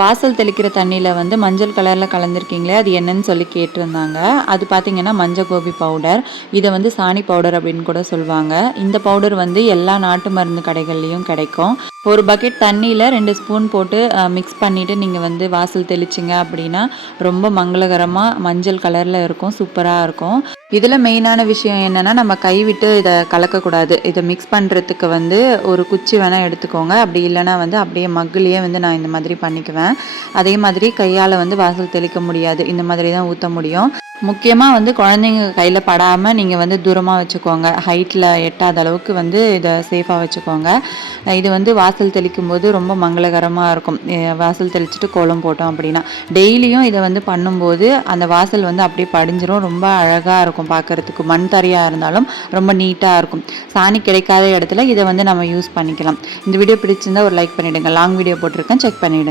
வாசல் தெளிக்கிற தண்ணியில் வந்து மஞ்சள் கலரில் கலந்துருக்கீங்களே அது என்னன்னு சொல்லி கேட்டிருந்தாங்க. அது பார்த்திங்கன்னா மஞ்சள் கோபி பவுடர். இதை வந்து சாணி பவுடர் அப்படின்னு கூட சொல்லுவாங்க. இந்த பவுடர் வந்து எல்லா நாட்டு மருந்து கடைகள்லேயும் கிடைக்கும். ஒரு பக்கெட் தண்ணியில் 2 ஸ்பூன் போட்டு மிக்ஸ் பண்ணிவிட்டு நீங்கள் வந்து வாசல் தெளிச்சிங்க அப்படின்னா ரொம்ப மங்களகரமாக மஞ்சள் கலரில் இருக்கும், சூப்பராக இருக்கும். இதில் மெயினான விஷயம் என்னென்னா நம்ம கைவிட்டு இதை கலக்கக்கூடாது. இதை மிக்ஸ் பண்ணுறதுக்கு வந்து ஒரு குச்சி வேணால் எடுத்துக்கோங்க. அப்படி இல்லைனா வந்து அப்படியே மக்குலேயே வந்து நான் இந்த மாதிரி பண்ணிக்குவேன். அதே மாதிரி கையால் வந்து வாசல் தெளிக்க முடியாது, இந்த மாதிரி தான் ஊற்ற முடியும். முக்கியமாக வந்து குழந்தைங்க கையில் படாமல் நீங்கள் வந்து தூரமாக வச்சுக்கோங்க. ஹைட்டில் எட்டாத அளவுக்கு வந்து இதை சேஃபாக வச்சுக்கோங்க. இது வந்து வாசல் தெளிக்கும் போது ரொம்ப மங்களகரமாக இருக்கும். வாசல் தெளிச்சுட்டு கோலம் போட்டோம் அப்படின்னா டெய்லியும் இதை வந்து பண்ணும்போது அந்த வாசல் வந்து அப்படியே படிஞ்சிரும். ரொம்ப அழகாக இருக்கும் பார்க்குறதுக்கு. மண் தரையாக இருந்தாலும் ரொம்ப நீட்டாக இருக்கும். சாணி கிடைக்காத இடத்துல இதை வந்து நம்ம யூஸ் பண்ணிக்கலாம். இந்த வீடியோ பிடிச்சிருந்தா ஒரு லைக் பண்ணிவிடுங்க. லாங் வீடியோ போட்டிருக்கேன், செக் பண்ணிவிடுங்க.